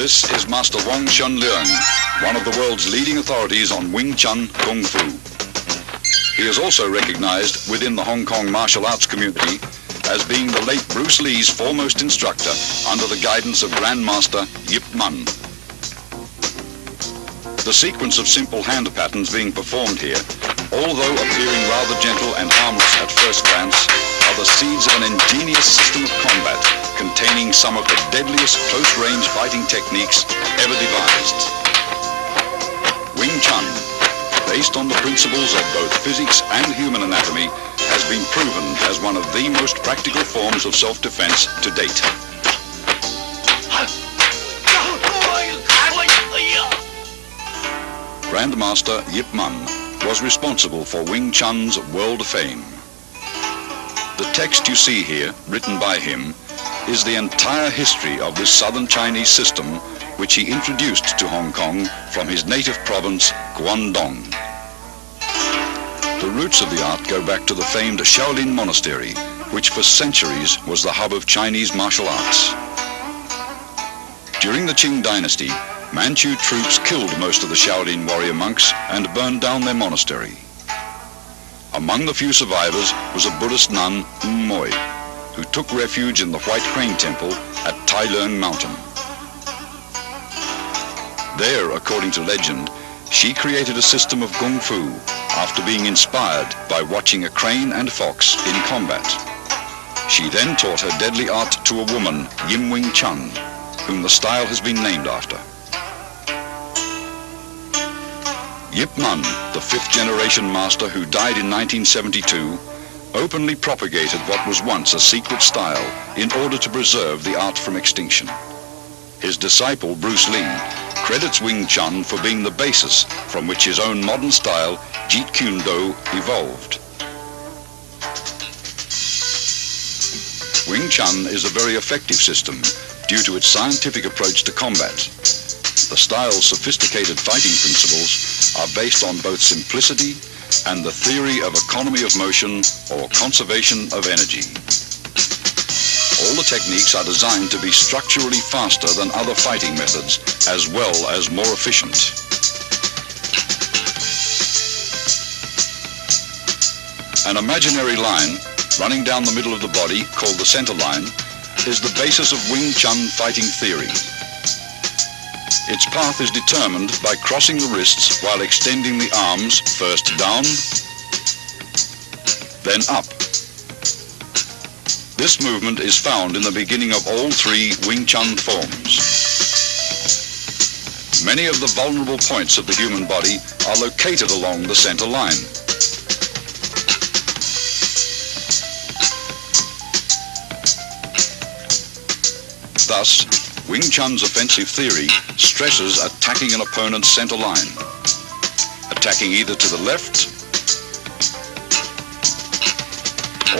This is Master Wong Shun Leung, one of the world's leading authorities on Wing Chun Kung Fu. He is also recognized within the Hong Kong martial arts community as being the late Bruce Lee's foremost instructor under the guidance of Grandmaster Yip Man. The sequence of simple hand patterns being performed here, although appearing rather gentle and harmless at first glance, are the seeds of an ingenious system of combat containing some of the deadliest close-range fighting techniques ever devised. Wing Chun, based on the principles of both physics and human anatomy, has been proven as one of the most practical forms of self-defense to date. Grandmaster Yip Man was responsible for Wing Chun's world fame. The text you see here, written by him, is the entire history of this southern Chinese system which he introduced to Hong Kong from his native province, Guangdong. The roots of the art go back to the famed Shaolin Monastery, which for centuries was the hub of Chinese martial arts. During the Qing dynasty, Manchu troops killed most of the Shaolin warrior monks and burned down their monastery. Among the few survivors was a Buddhist nun, Moi, who took refuge in the White Crane Temple at Tai Leung Mountain. There, according to legend, she created a system of Kung Fu after being inspired by watching a crane and fox in combat. She then taught her deadly art to a woman, Yim Wing Chun, whom the style has been named after. Yip Man, the fifth-generation master who died in 1972, openly propagated what was once a secret style in order to preserve the art from extinction. His disciple, Bruce Lee, credits Wing Chun for being the basis from which his own modern style, Jeet Kune Do, evolved. Wing Chun is a very effective system due to its scientific approach to combat. The style's sophisticated fighting principles are based on both simplicity and the theory of economy of motion or conservation of energy. All the techniques are designed to be structurally faster than other fighting methods, as well as more efficient. An imaginary line running down the middle of the body, called the center line, is the basis of Wing Chun fighting theory. Its path is determined by crossing the wrists while extending the arms first down, then up. This movement is found in the beginning of all three Wing Chun forms. Many of the vulnerable points of the human body are located along the center line. Thus, Wing Chun's offensive theory stresses attacking an opponent's center line. Attacking either to the left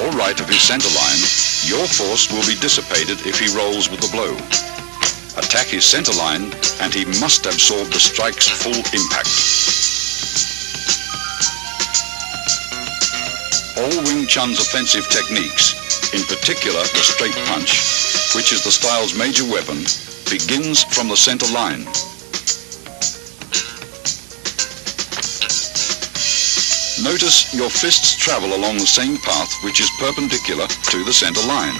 or right of his center line, your force will be dissipated if he rolls with the blow. Attack his center line and he must absorb the strike's full impact. All Wing Chun's offensive techniques, in particular the straight punch, which is the style's major weapon, begins from the center line. Notice your fists travel along the same path which is perpendicular to the center line.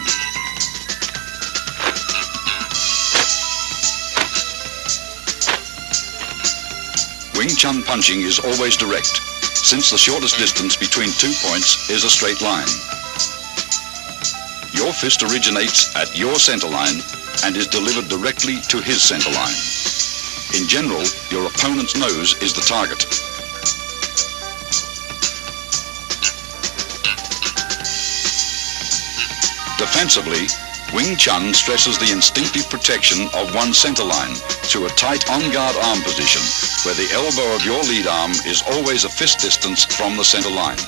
Wing Chun punching is always direct, since the shortest distance between 2 points is a straight line. Your fist originates at your center line and is delivered directly to his center line. In general, your opponent's nose is the target. Defensively, Wing Chun stresses the instinctive protection of one's center line to a tight on-guard arm position where the elbow of your lead arm is always a fist distance from the center line.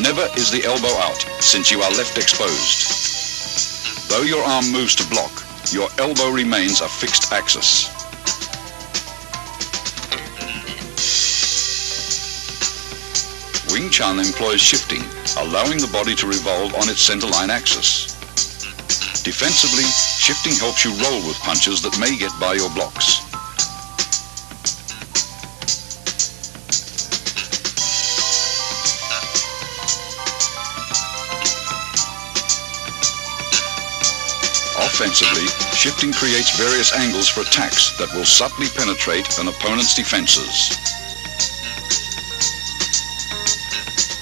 Never is the elbow out, since you are left exposed. Though your arm moves to block, your elbow remains a fixed axis. Wing Chun employs shifting, allowing the body to revolve on its center line axis. Defensively, shifting helps you roll with punches that may get by your blocks. Offensively, shifting creates various angles for attacks that will subtly penetrate an opponent's defenses.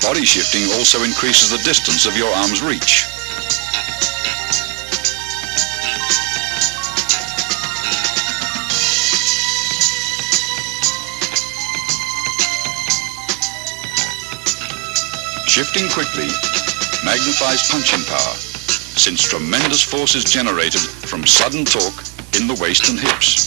Body shifting also increases the distance of your arm's reach. Shifting quickly magnifies punching power, since tremendous force is generated from sudden torque in the waist and hips.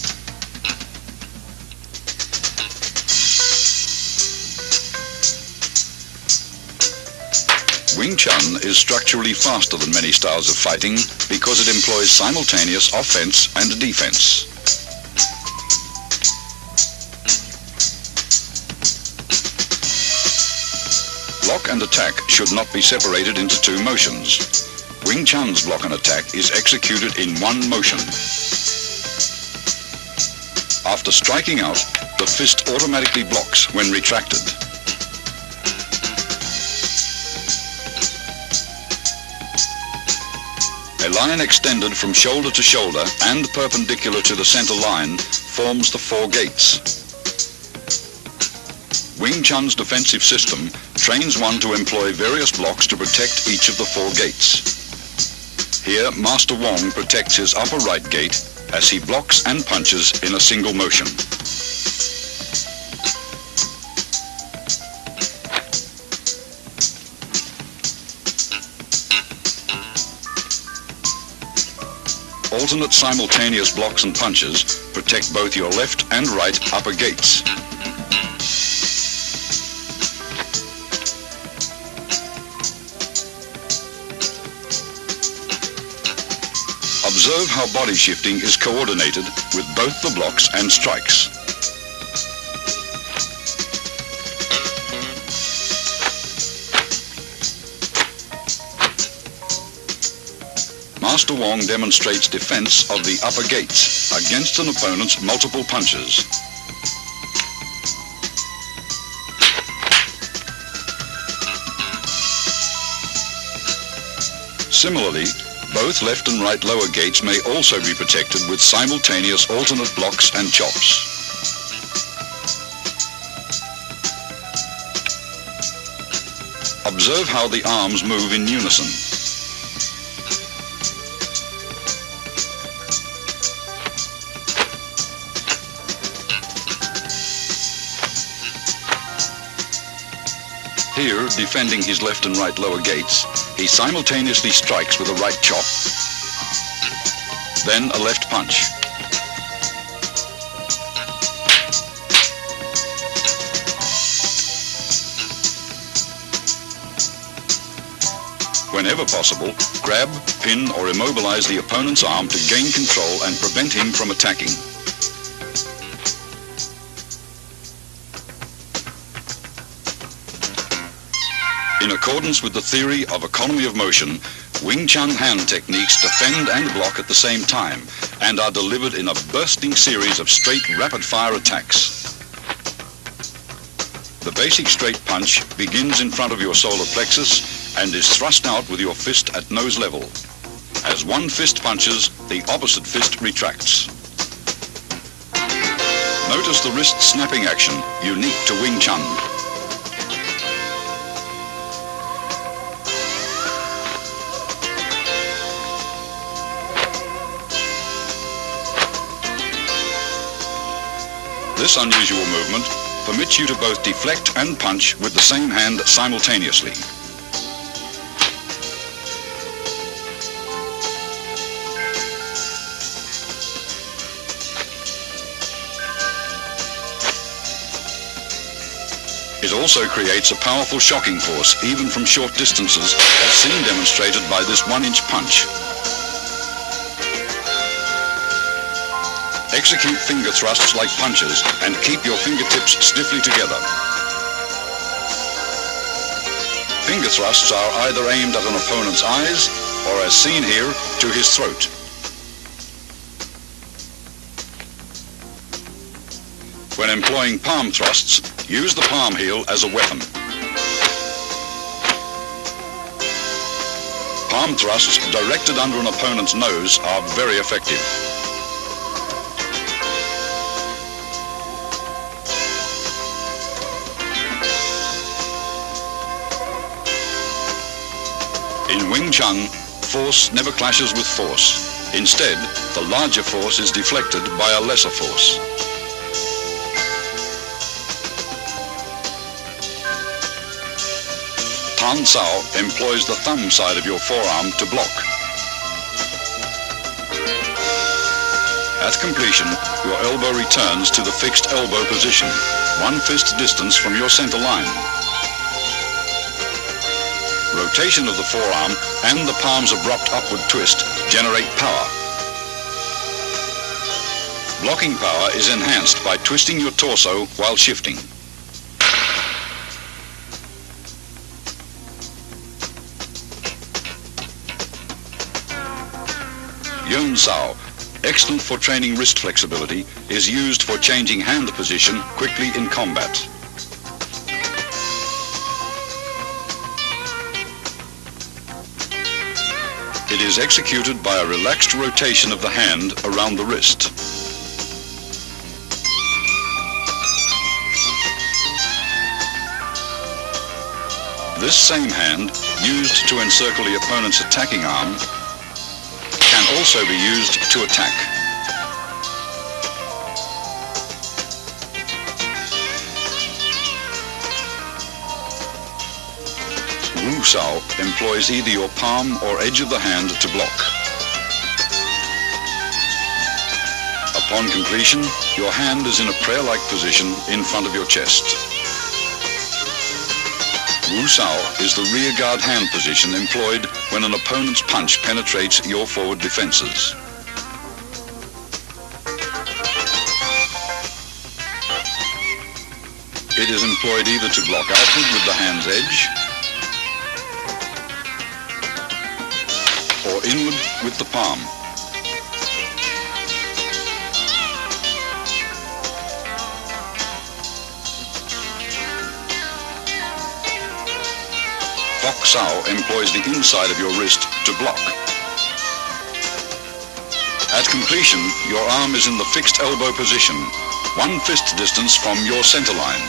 Wing Chun is structurally faster than many styles of fighting because it employs simultaneous offense and defense. Block and attack should not be separated into two motions. Wing Chun's block and attack is executed in one motion. After striking out, the fist automatically blocks when retracted. A line extended from shoulder to shoulder and perpendicular to the center line forms the four gates. Wing Chun's defensive system trains one to employ various blocks to protect each of the four gates. Here, Master Wong protects his upper right gate as he blocks and punches in a single motion. Alternate simultaneous blocks and punches protect both your left and right upper gates. Observe how body shifting is coordinated with both the blocks and strikes. Master Wong demonstrates defense of the upper gates against an opponent's multiple punches. Similarly, both left and right lower gates may also be protected with simultaneous alternate blocks and chops. Observe how the arms move in unison. Here, defending his left and right lower gates, he simultaneously strikes with a right chop, then a left punch. Whenever possible, grab, pin, or immobilize the opponent's arm to gain control and prevent him from attacking. In accordance with the theory of economy of motion, Wing Chun hand techniques defend and block at the same time and are delivered in a bursting series of straight rapid-fire attacks. The basic straight punch begins in front of your solar plexus and is thrust out with your fist at nose level. As one fist punches, the opposite fist retracts. Notice the wrist snapping action, unique to Wing Chun. This unusual movement permits you to both deflect and punch with the same hand simultaneously. It also creates a powerful shocking force, even from short distances, as seen demonstrated by this 1-inch punch. Execute finger thrusts like punches and keep your fingertips stiffly together. Finger thrusts are either aimed at an opponent's eyes or, as seen here, to his throat. When employing palm thrusts, use the palm heel as a weapon. Palm thrusts directed under an opponent's nose are very effective. In Wing Chun, force never clashes with force. Instead, the larger force is deflected by a lesser force. Tan Sao employs the thumb side of your forearm to block. At completion, your elbow returns to the fixed elbow position, 1 fist distance from your center line. Rotation of the forearm and the palm's abrupt upward twist generate power. Blocking power is enhanced by twisting your torso while shifting. Yun Sao, excellent for training wrist flexibility, is used for changing hand position quickly in combat. It is executed by a relaxed rotation of the hand around the wrist. This same hand, used to encircle the opponent's attacking arm, can also be used to attack. Wu Sao employs either your palm or edge of the hand to block. Upon completion, your hand is in a prayer-like position in front of your chest. Wu Sao is the rear guard hand position employed when an opponent's punch penetrates your forward defenses. It is employed either to block outward with the hand's edge or inward with the palm. Fok Sao employs the inside of your wrist to block. At completion, your arm is in the fixed elbow position, 1 fist distance from your center line.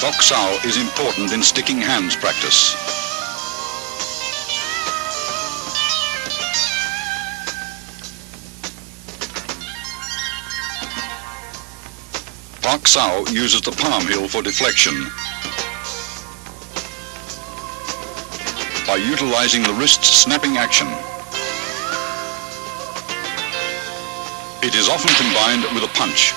Fok Sao is important in sticking hands practice. Fok Sao uses the palm heel for deflection. By utilizing the wrist snapping action. It is often combined with a punch.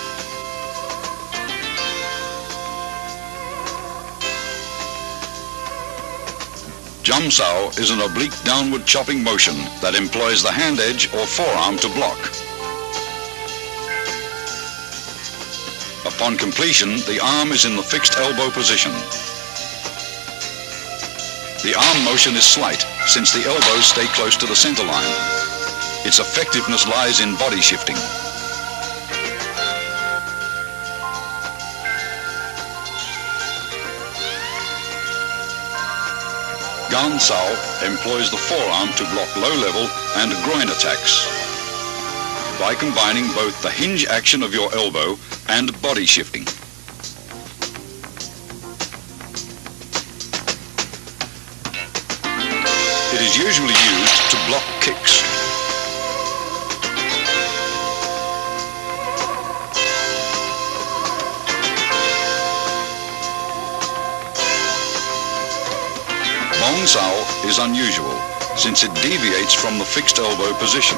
Jum Sao is an oblique downward chopping motion that employs the hand edge or forearm to block. Upon completion, the arm is in the fixed elbow position. The arm motion is slight, since the elbows stay close to the center line. Its effectiveness lies in body shifting. Gan Sao employs the forearm to block low-level and groin attacks by combining both the hinge action of your elbow and body shifting. It is usually used to block kicks. Bong Sao is unusual since it deviates from the fixed elbow position.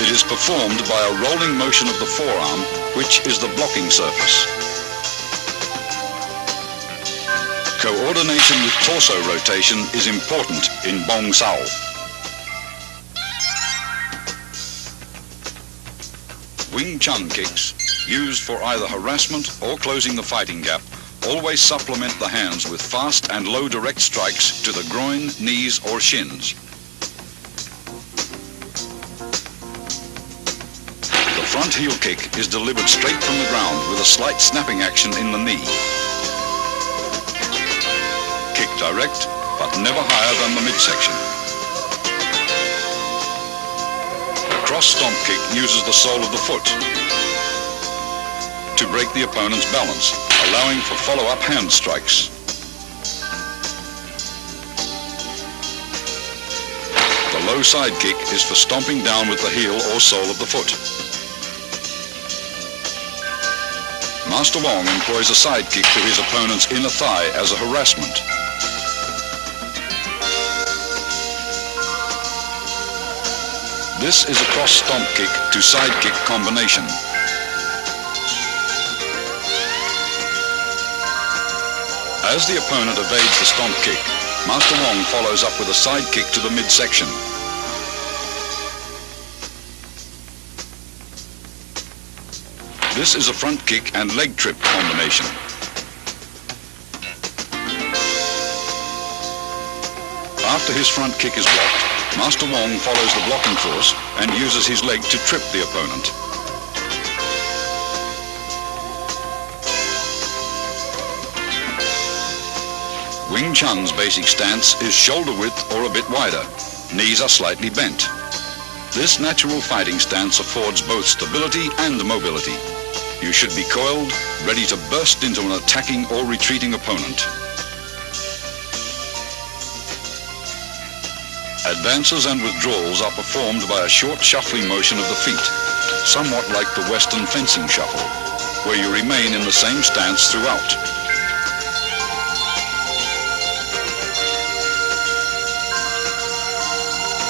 It is performed by a rolling motion of the forearm, which is the blocking surface. Coordination with torso rotation is important in Bong Sao. Wing Chun kicks, used for either harassment or closing the fighting gap, always supplement the hands with fast and low direct strikes to the groin, knees or shins. The front heel kick is delivered straight from the ground with a slight snapping action in the knee. Kick direct, but never higher than the midsection. A cross stomp kick uses the sole of the foot to break the opponent's balance, allowing for follow-up hand strikes. The low side kick is for stomping down with the heel or sole of the foot. Master Wong employs a side kick to his opponent's inner thigh as a harassment. This is a cross stomp kick to side kick combination. As the opponent evades the stomp kick, Master Wong follows up with a side kick to the midsection. This is a front kick and leg trip combination. After his front kick is blocked, Master Wong follows the blocking force and uses his leg to trip the opponent. Wing Chun's basic stance is shoulder width or a bit wider. Knees are slightly bent. This natural fighting stance affords both stability and mobility. You should be coiled, ready to burst into an attacking or retreating opponent. Advances and withdrawals are performed by a short shuffling motion of the feet, somewhat like the Western fencing shuffle, where you remain in the same stance throughout.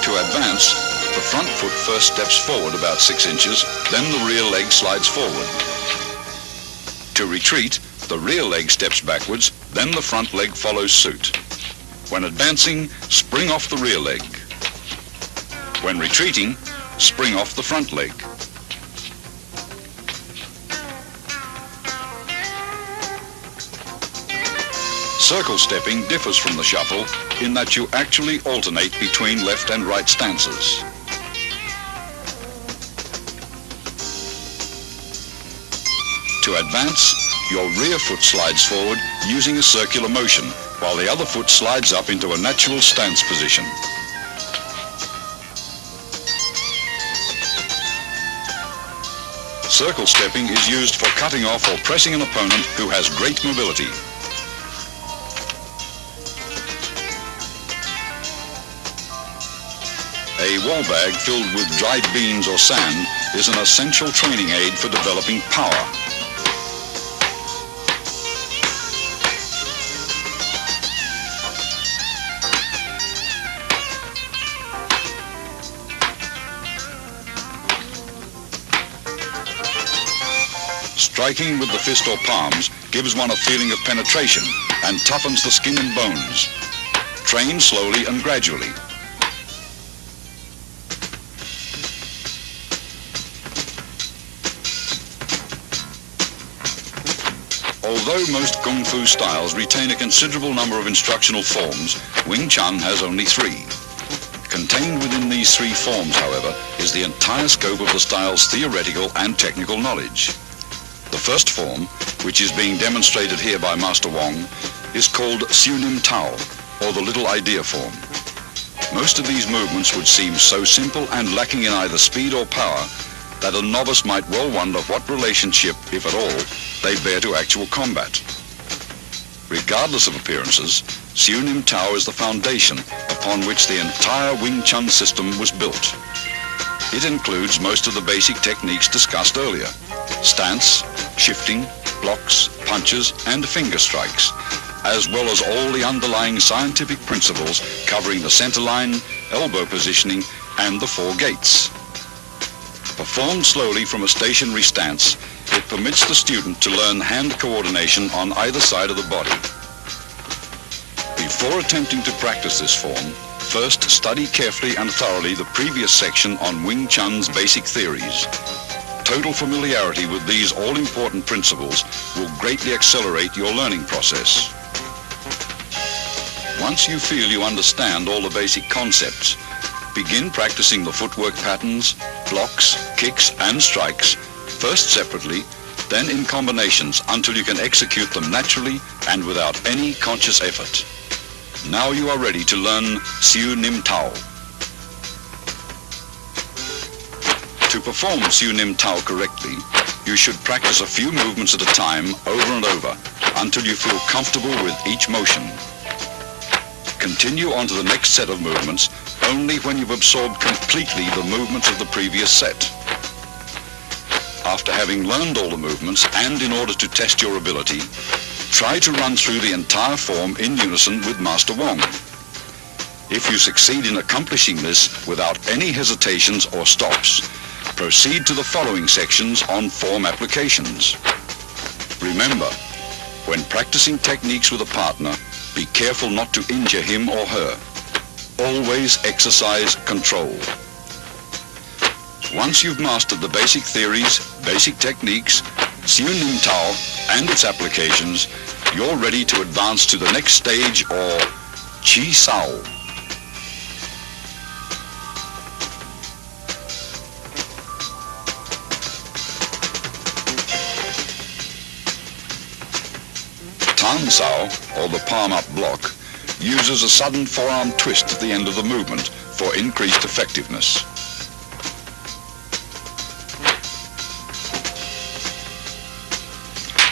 To advance, the front foot first steps forward about 6 inches, then the rear leg slides forward. To retreat, the rear leg steps backwards, then the front leg follows suit. When advancing, spring off the rear leg. When retreating, spring off the front leg. Circle stepping differs from the shuffle in that you actually alternate between left and right stances. To advance, your rear foot slides forward using a circular motion, while the other foot slides up into a natural stance position. Circle stepping is used for cutting off or pressing an opponent who has great mobility. A wall bag filled with dried beans or sand is an essential training aid for developing power. Striking with the fist or palms gives one a feeling of penetration and toughens the skin and bones. Train slowly and gradually. Although most Kung Fu styles retain a considerable number of instructional forms, Wing Chun has only 3. Contained within these 3 forms, however, is the entire scope of the style's theoretical and technical knowledge. The first form, which is being demonstrated here by Master Wong, is called Siu Nim Tao, or the Little Idea form. Most of these movements would seem so simple and lacking in either speed or power that a novice might well wonder what relationship, if at all, they bear to actual combat. Regardless of appearances, Siu Nim Tao is the foundation upon which the entire Wing Chun system was built. It includes most of the basic techniques discussed earlier: stance, shifting, blocks, punches, and finger strikes, as well as all the underlying scientific principles covering the center line, elbow positioning, and the 4 gates. Performed slowly from a stationary stance, it permits the student to learn hand coordination on either side of the body. Before attempting to practice this form, first study carefully and thoroughly the previous section on Wing Chun's basic theories. Total familiarity with these all-important principles will greatly accelerate your learning process. Once you feel you understand all the basic concepts, begin practicing the footwork patterns, blocks, kicks, and strikes, first separately, then in combinations until you can execute them naturally and without any conscious effort. Now you are ready to learn Siu Nim Tao. To perform Siu Nim Tao correctly, you should practice a few movements at a time over and over until you feel comfortable with each motion. Continue on to the next set of movements only when you've absorbed completely the movements of the previous set. After having learned all the movements and in order to test your ability, try to run through the entire form in unison with Master Wong. If you succeed in accomplishing this without any hesitations or stops, proceed to the following sections on form applications. Remember, when practicing techniques with a partner, be careful not to injure him or her. Always exercise control. Once you've mastered the basic theories, basic techniques, Siu Nim Tao, and its applications, you're ready to advance to the next stage, or Chi Sao. Tan Sao, or the palm-up block, uses a sudden forearm twist at the end of the movement for increased effectiveness.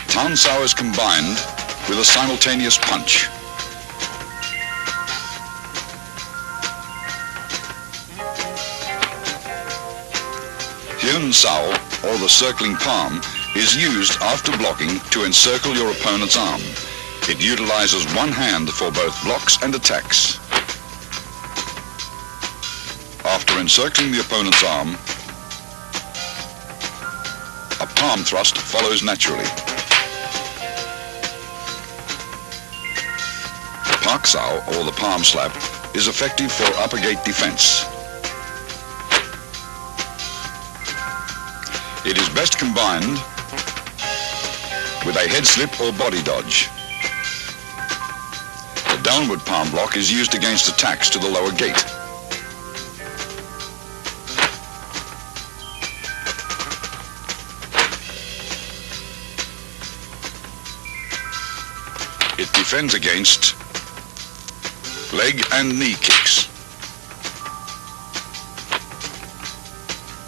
Tan Sao is combined with a simultaneous punch. Hyun Sao, or the circling palm, is used after blocking to encircle your opponent's arm. It utilizes one hand for both blocks and attacks. After encircling the opponent's arm, a palm thrust follows naturally. Pak Sao, or the palm slap, is effective for upper gate defense. It is best combined with a head slip or body dodge. The downward palm block is used against attacks to the lower gate. It defends against leg and knee kicks.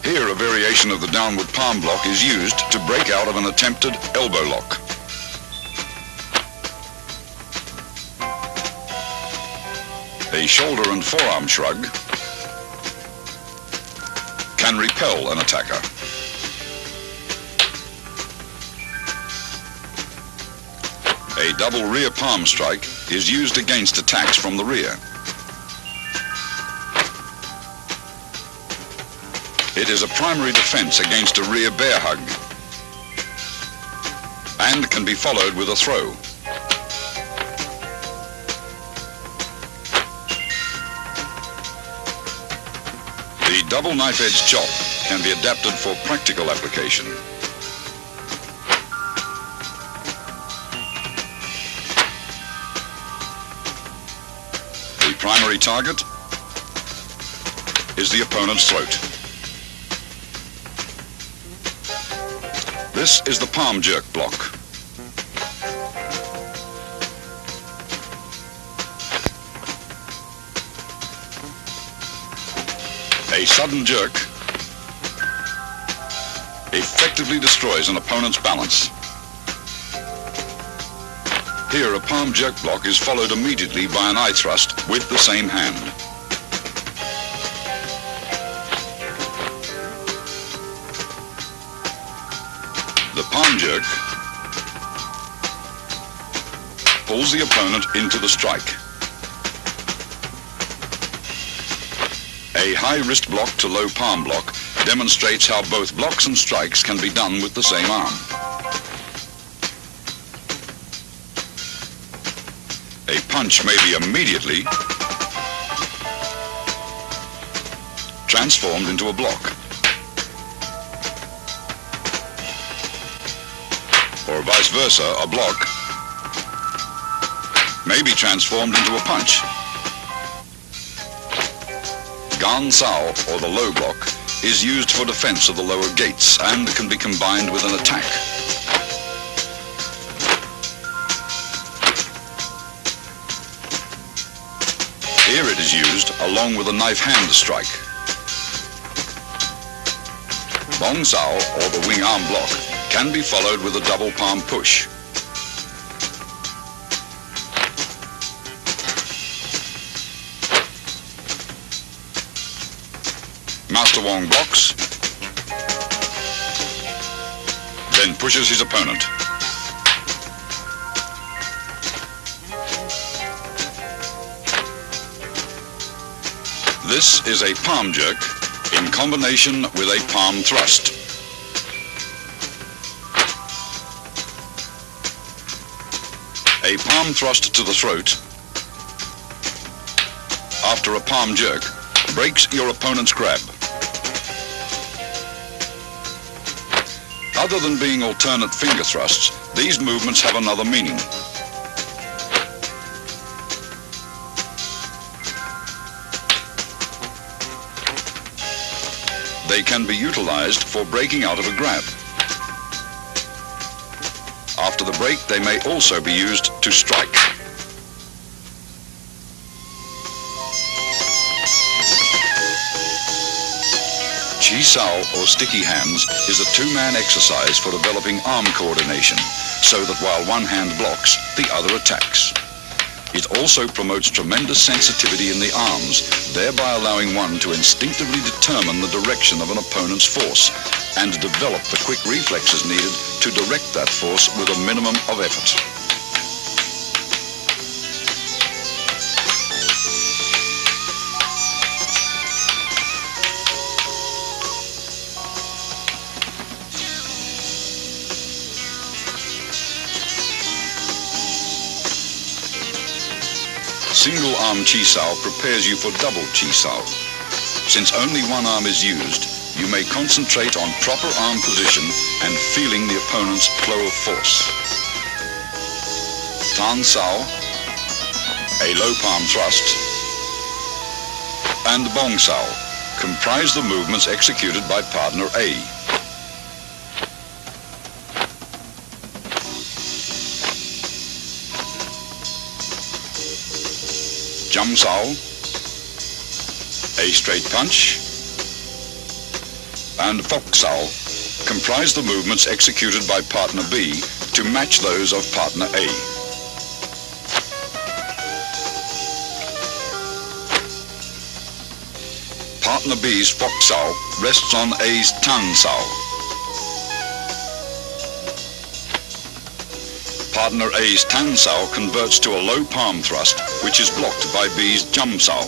Here, a variation of the downward palm block is used to break out of an attempted elbow lock. A shoulder and forearm shrug can repel an attacker. A double rear palm strike is used against attacks from the rear. It is a primary defense against a rear bear hug and can be followed with a throw. The double knife-edge chop can be adapted for practical application. primary target is the opponent's throat. This is the palm jerk block. A sudden jerk effectively destroys an opponent's balance. Here, a palm jerk block is followed immediately by an eye thrust with the same hand. The palm jerk pulls the opponent into the strike. A high wrist block to low palm block demonstrates how both blocks and strikes can be done with the same arm. A punch may be immediately transformed into a block, or vice versa, a block may be transformed into a punch. Gan Sao, or the low block, is used for defense of the lower gates and can be combined with an attack. Here it is used along with a knife hand strike. Bong Sao, or the wing arm block, can be followed with a double palm push. Master Wong blocks, then pushes his opponent. This is a palm jerk in combination with a palm thrust. A palm thrust to the throat after a palm jerk breaks your opponent's grab. Other than being alternate finger thrusts, these movements have another meaning. They can be utilized for breaking out of a grab. After the break, they may also be used to strike. Chi Sao, or sticky hands, is a two-man exercise for developing arm coordination, so that while one hand blocks, the other attacks. It also promotes tremendous sensitivity in the arms, thereby allowing one to instinctively determine the direction of an opponent's force and develop the quick reflexes needed to direct that force with a minimum of effort. Single arm Chi Sao prepares you for double Chi Sao. Since only one arm is used, you may concentrate on proper arm position and feeling the opponent's flow of force. Tan Sao, a low palm thrust, and Bong Sao comprise the movements executed by partner A. Jum Sao, a straight punch, and Fok Sao comprise the movements executed by partner B to match those of partner A. Partner B's Fok Sao rests on A's Tan Sao. Partner A's Tan Sao converts to a low palm thrust, which is blocked by B's Jum Sao.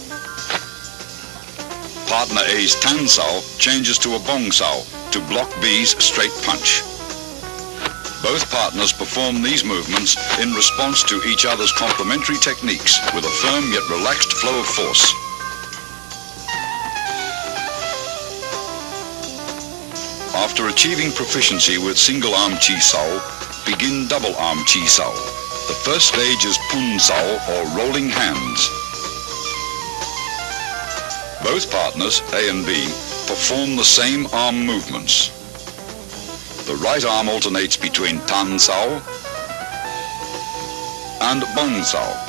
Partner A's Tan Sao changes to a Bong Sao to block B's straight punch. Both partners perform these movements in response to each other's complementary techniques with a firm yet relaxed flow of force. After achieving proficiency with single arm Chi Sao, begin double arm Chi Sao. The first stage is Pun Sao, or rolling hands. Both partners, A and B, perform the same arm movements. The right arm alternates between Tan Sao and Bong Sao.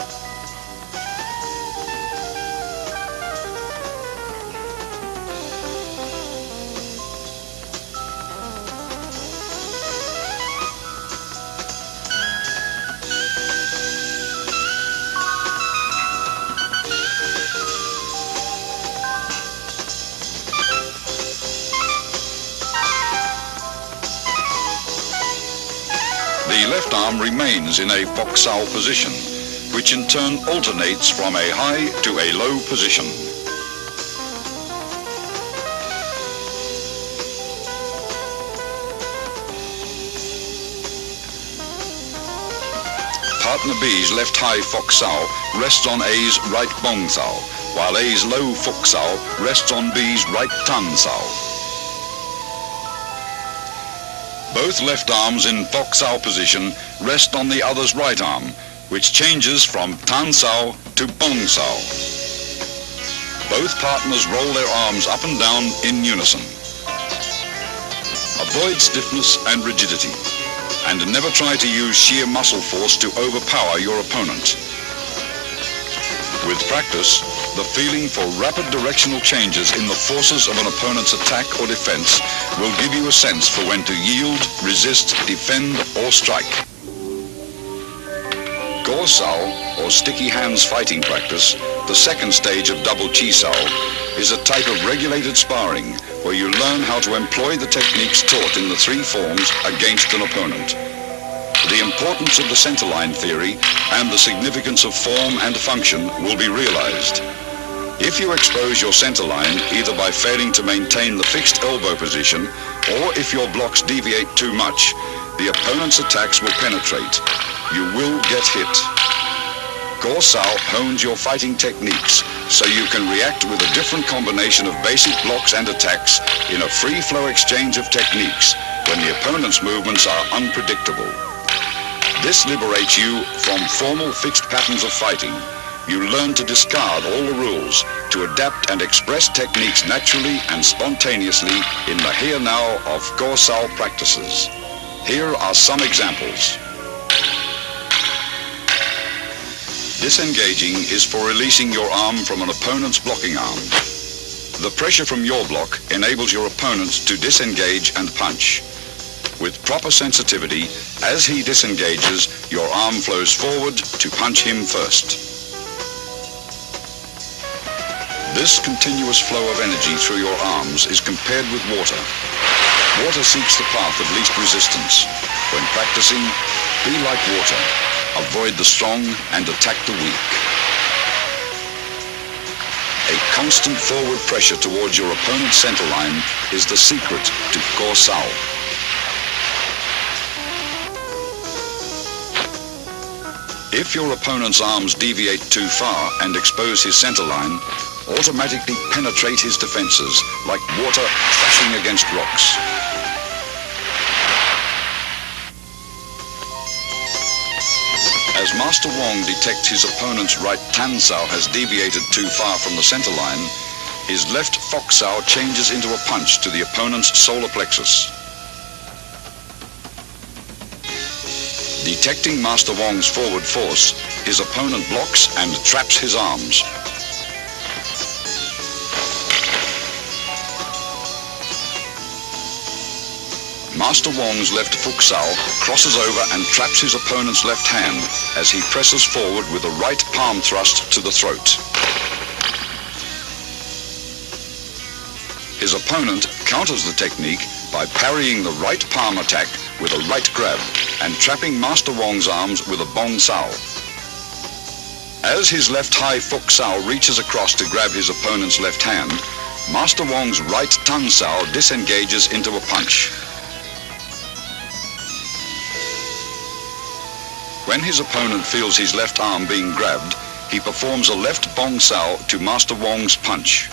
The left arm remains in a Fok Sao position, which in turn alternates from a high to a low position. Partner B's left high Fok Sao rests on A's right Bong Sao, while A's low Fok Sao rests on B's right Tan Sao. Both left arms in Fok Sao position rest on the other's right arm, which changes from Tan Sao to Bong Sao. Both partners roll their arms up and down in unison. Avoid stiffness and rigidity, and never try to use sheer muscle force to overpower your opponent. With practice, the feeling for rapid directional changes in the forces of an opponent's attack or defense will give you a sense for when to yield, resist, defend, or strike. Go Sao, or sticky hands fighting practice, the second stage of double Chi Sao, is a type of regulated sparring where you learn how to employ the techniques taught in the three forms against an opponent. The importance of the centerline theory and the significance of form and function will be realized. If you expose your centerline either by failing to maintain the fixed elbow position or if your blocks deviate too much, the opponent's attacks will penetrate. You will get hit. Go Sao hones your fighting techniques so you can react with a different combination of basic blocks and attacks in a free-flow exchange of techniques when the opponent's movements are unpredictable. This liberates you from formal fixed patterns of fighting. You learn to discard all the rules, to adapt and express techniques naturally and spontaneously in the here-now of Go Sao practices. Here are some examples. Disengaging is for releasing your arm from an opponent's blocking arm. The pressure from your block enables your opponent to disengage and punch. With proper sensitivity, as he disengages, your arm flows forward to punch him first. This continuous flow of energy through your arms is compared with water. Water seeks the path of least resistance. When practicing, be like water. Avoid the strong and attack the weak. A constant forward pressure towards your opponent's centerline is the secret to Go Sao. If your opponent's arms deviate too far and expose his centerline, automatically penetrate his defenses like water crashing against rocks. As Master Wong detects his opponent's right Tan Sao has deviated too far from the centerline, his left Fok Sao changes into a punch to the opponent's solar plexus. Detecting Master Wong's forward force, his opponent blocks and traps his arms. Master Wong's left Fok Sao crosses over and traps his opponent's left hand as he presses forward with a right palm thrust to the throat. His opponent counters the technique by parrying the right palm attack with a right grab and trapping Master Wong's arms with a Bong Sao. As his left high Fok Sao reaches across to grab his opponent's left hand, Master Wong's right Tan Sao disengages into a punch. When his opponent feels his left arm being grabbed, he performs a left Bong Sao to Master Wong's punch.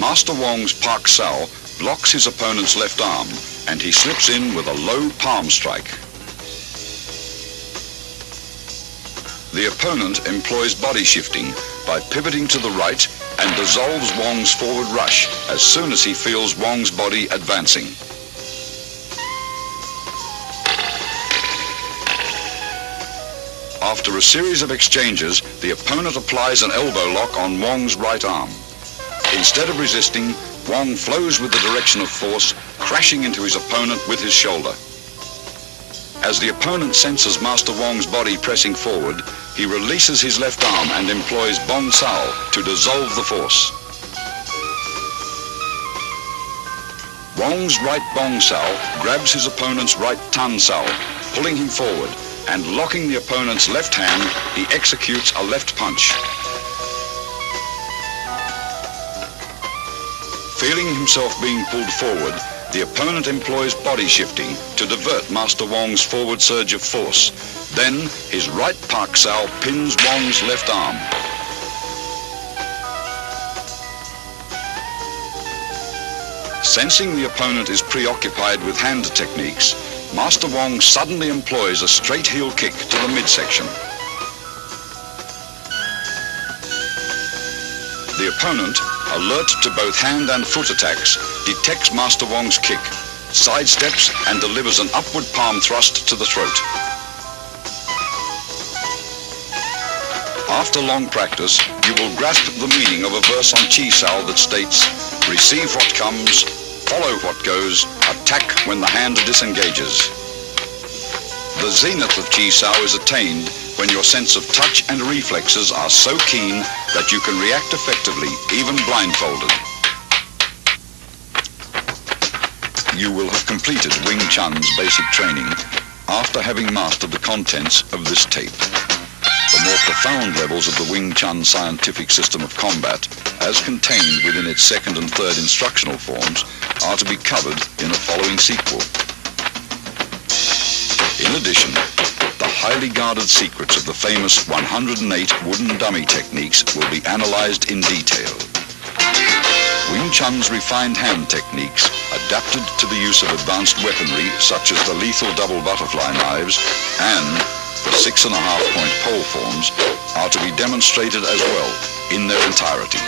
Master Wong's Pak Sao blocks his opponent's left arm and he slips in with a low palm strike. The opponent employs body shifting by pivoting to the right and dissolves Wong's forward rush as soon as he feels Wong's body advancing. After a series of exchanges, the opponent applies an elbow lock on Wong's right arm. Instead of resisting, Wong flows with the direction of force, crashing into his opponent with his shoulder. As the opponent senses Master Wong's body pressing forward, he releases his left arm and employs Bong Sao to dissolve the force. Wong's right Bong Sao grabs his opponent's right Tan Sao, pulling him forward, and locking the opponent's left hand, he executes a left punch. Feeling himself being pulled forward, the opponent employs body shifting to divert Master Wong's forward surge of force. Then, his right Pak Sao pins Wong's left arm. Sensing the opponent is preoccupied with hand techniques, Master Wong suddenly employs a straight heel kick to the midsection. The opponent, alert to both hand and foot attacks, detects Master Wong's kick, sidesteps and delivers an upward palm thrust to the throat. After long practice, you will grasp the meaning of a verse on Chi Sao that states, "Receive what comes, follow what goes, attack when the hand disengages." The zenith of Chi Sao is attained when your sense of touch and reflexes are so keen that you can react effectively, even blindfolded. You will have completed Wing Chun's basic training after having mastered the contents of this tape. The more profound levels of the Wing Chun scientific system of combat, as contained within its second and third instructional forms, are to be covered in the following sequel. In addition, the highly guarded secrets of the famous 108 wooden dummy techniques will be analyzed in detail. Wing Chun's refined hand techniques, adapted to the use of advanced weaponry such as the lethal double butterfly knives and the 6.5-point pole forms, are to be demonstrated as well in their entirety.